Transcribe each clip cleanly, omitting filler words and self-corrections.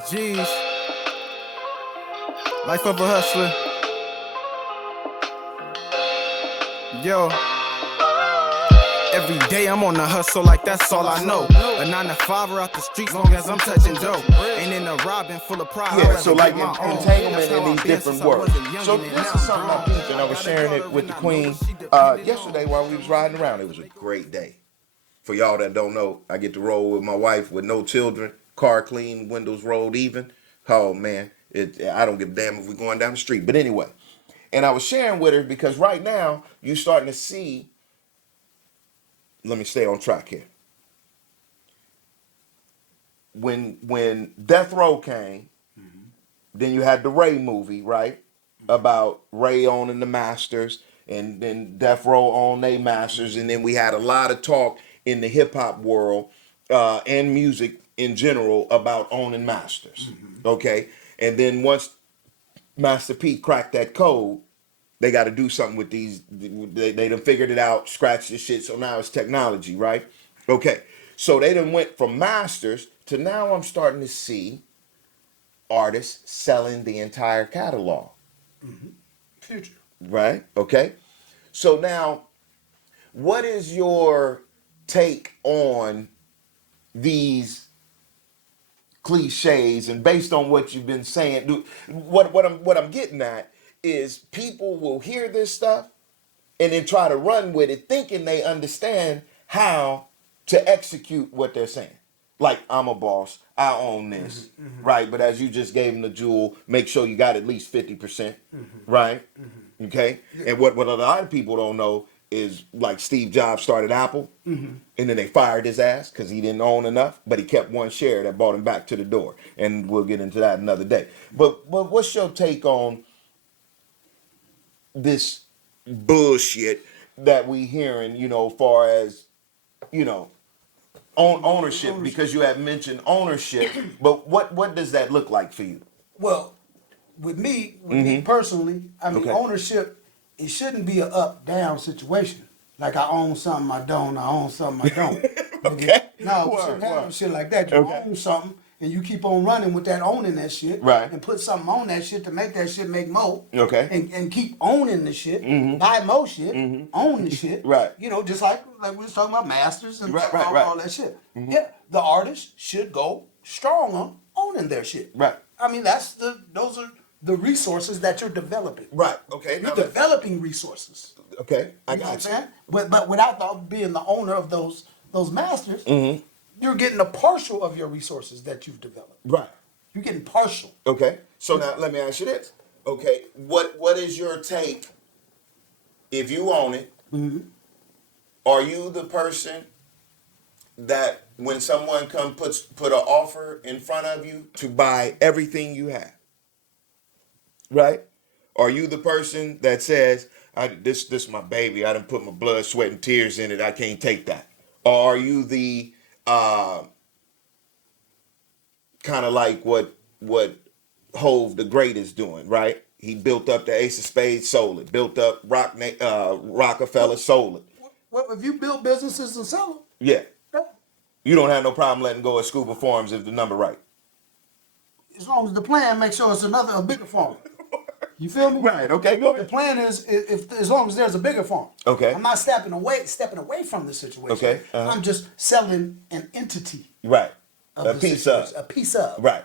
Jeez, life of a hustler. Yo, every day I'm on the hustle like that's all I know. A 9 to 5 out the streets long as I'm touching dough. Ain't in a robbing full of pride. Yeah, so like entanglement in these different words. So this is something I peeped and I was sharing it with the queen yesterday while we was riding around. It was a great day. For y'all that don't know, I get to roll with my wife with no children, car clean, windows rolled even. Oh man, I don't give a damn if we're going down the street. But anyway, and I was sharing with her because right now you're starting to see, let me stay on track here. When Death Row came, then you had the Ray movie, right? About Ray owning the masters, and then Death Row owned they masters, and then we had a lot of talk in the hip hop world and music in general about owning masters. Okay, and then once Master P cracked that code, they got to do something with these. They done figured it out, scratched this shit. So now it's technology, right? Okay, so they done went from masters to now I'm starting to see artists selling the entire catalog. Future. Right? Okay. So now, what is your take on these cliches and based on what you've been saying? What I'm getting at is people will hear this stuff and then try to run with it, thinking they understand how to execute what they're saying. Like, I'm a boss, I own this, right? But as you just gave them the jewel, make sure you got at least 50%, right? Okay? And what a lot of people don't know is like Steve Jobs started Apple, and then they fired his ass because he didn't own enough, but he kept one share that brought him back to the door. And we'll get into that another day. But what's your take on this bullshit that we hearing, far as, ownership, because you had mentioned ownership, but what does that look like for you? Well, with me personally, I mean, Okay. ownership, it shouldn't be an up-down situation. Like I own something I don't, I own something I don't. Okay. No, we Word, shouldn't have no word. shit like that. You Okay. own something and you keep on running with that owning that shit. Right. And put something on that shit to make that shit make more. Okay. And keep owning the shit. Buy more shit. Own the shit. Right. Just like we was talking about masters and Right, all right. that shit. Yeah. The artist should go strong on owning their shit. Right. I mean, those are the resources that you're developing. Right. Okay. You're developing resources. Okay. I You know what I'm got you. saying? But without being the owner of those masters, Mm-hmm. you're getting a partial of your resources that you've developed. Right. You're getting partial. Okay. So now let me ask you this. Okay. What is your take if you own it? Are you the person that when someone put an offer in front of you to buy everything you have, right? Are you the person that says, this my baby, I done put my blood, sweat, and tears in it, I can't take that? Or are you the kind of like what Hove the Great is doing, right? He built up the Ace of Spades, sold it. Built up Rockefeller, sold it. Well, if you build businesses and sell them, Yeah. You don't have no problem letting go of Scuba Farms if the number right. as long as the plan makes sure it's a bigger farm. You feel me? Right, okay, go The ahead. plan is if as long as there's a bigger farm. Okay. I'm not stepping away from the situation. Okay, uh-huh. I'm just selling an entity. Right. Of A the piece situation. of. A piece of. Right.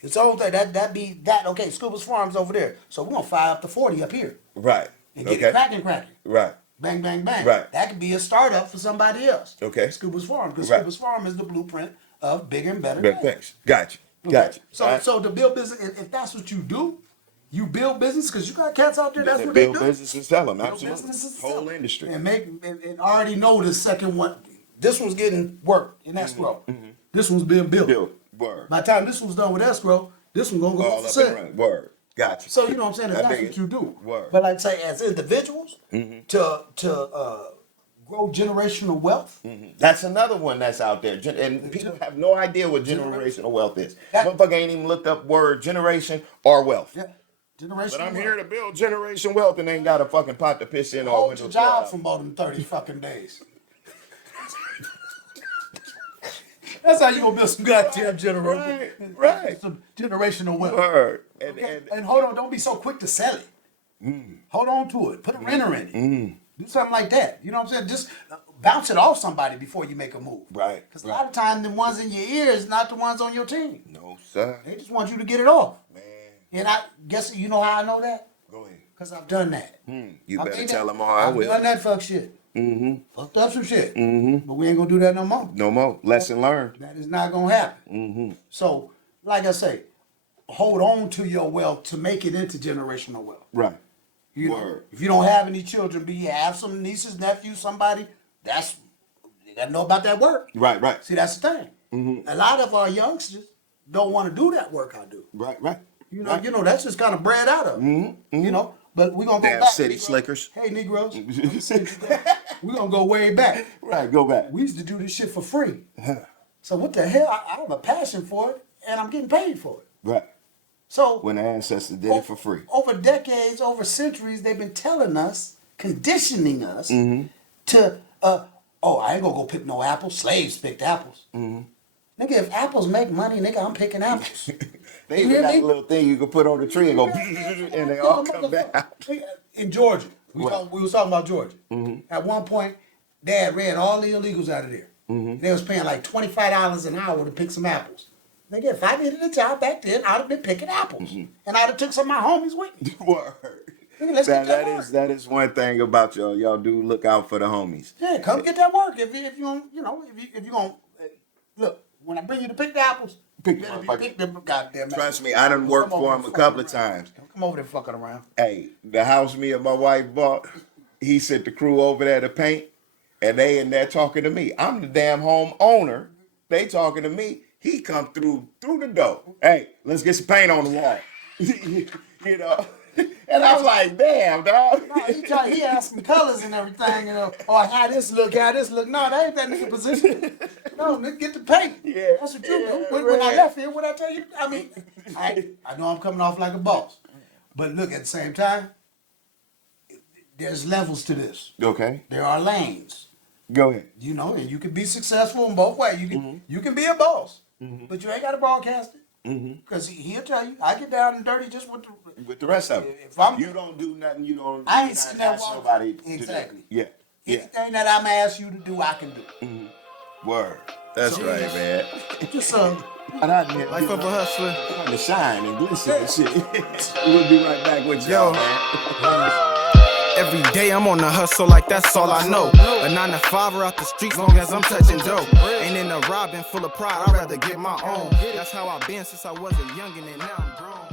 It's all that be that okay, Scuba's Farms over there. So we're gonna fire up to 40 up here. Right. And get it cracking. Right. Bang, bang, bang. Right. That could be a startup for somebody else. Okay. Scuba's Farm. Because Right. Scuba's Farm is the blueprint of bigger and better. Good, thanks. Got you. Okay? Got you. So All right. so to build business, if that's what you do, you build business because you got cats out there. That's what build they do. business and sell them. Build Absolutely. businesses and sell Whole them. industry. And and already know the second one. This one's getting work in escrow. This one's being built. Build. Word. By the time this one's done with escrow, this one's gonna go All for up sale. and running. Word. Got you. So you know what I'm saying? If I that's dig what it. you do. Word. But like say as individuals to grow generational wealth. That's another one that's out there. And people have no idea what generational wealth is. That- Motherfucker ain't even looked up word generation or wealth. Yeah. Generational But I'm wealth. here to build generation wealth and ain't got a fucking pot to piss in or hold window your to throw job out. for more than 30 fucking days. That's how you gonna build some goddamn generation. Right. Some generational wealth. Word. Okay? And hold on, don't be so quick to sell it. Hold on to it. Put a renter in it. Do something like that. You know what I'm saying? Just bounce it off somebody before you make a move. Right. Because a lot of times the ones in your ear is not the ones on your team. No, sir. They just want you to get it off. Man. And I guess you know how I know that? Go ahead. Because I've done that. You I've better done tell that. them all I I've will. done that fuck shit. Fucked up some shit. But we ain't gonna do that no more. No more. Lesson learned. That is not gonna happen. So, like I say, hold on to your wealth to make it into generational wealth. Right. You know, Word. if you don't have any children, but you have some nieces, nephews, somebody, they gotta know about that work. Right, right. See, that's the thing. A lot of our youngsters don't want to do that work I do. Right, right. You know, that's just kind of bred out of them. You know, but we're gonna go Damn back. city Negroes. slickers. Hey, Negroes. We're gonna go way back. Right, go back. We used to do this shit for free. So what the hell? I have a passion for it, and I'm getting paid for it. Right. So When the ancestors did it for free. over decades, over centuries, they've been telling us, conditioning us to, I ain't gonna go pick no apples. Slaves picked apples. Nigga, if apples make money, nigga, I'm picking apples. They You even hear got me? a little thing you can put on the tree and go, and they all come back. In Georgia, we Right. was talking about Georgia. At one point, Dad ran all the illegals out of there. They was paying like $25 an hour to pick some apples. Nigga, if I needed a job back then, I'd have been picking apples, and I'd have took some of my homies with me. Word. Nigga, let's get that work. That is one thing about y'all. Y'all do look out for the homies. Yeah, come get that work if you don't, if you gonna look. When I bring you to pick the apples, Pick you them better motherfuckers. pick them goddamn apples. Trust me, I done worked Come over for him there a couple fucking of around. times. Come over there fucking around. Hey, the house me and my wife bought, he sent the crew over there to paint, and they in there talking to me. I'm the damn home owner. They talking to me. He come through the door. Hey, let's get some paint on the wall. You know? And I'm like, damn, dog. No, he asked me colors and everything, or how this look. No, that ain't that nigga position. No, nigga, get the paint. Yeah, That's what you yeah, do. When I right. left here, what I tell you? I mean, I know I'm coming off like a boss, but look, at the same time, there's levels to this. Okay, There are lanes. go ahead. You know, and you can be successful in both ways. You can be a boss, but you ain't got to broadcast it. Because he'll tell you, I get down and dirty just with With the rest of it. If I'm- you don't do nothing, you don't I ain't not sitting there ask watching. nobody to do. Exactly. Yeah. Yeah. anything that I'm asked you to do, I can do. Word. That's So, right, man. Just Life of a hustler. To shine and glisten and shit. We'll be right back with Yo. y'all, man. Every day I'm on the hustle like that's all I know. A 9 to 5 out the streets long as I'm touching dough. Ain't in a robbing full of pride, I'd rather get my own. That's how I've been since I was a youngin' and now I'm grown.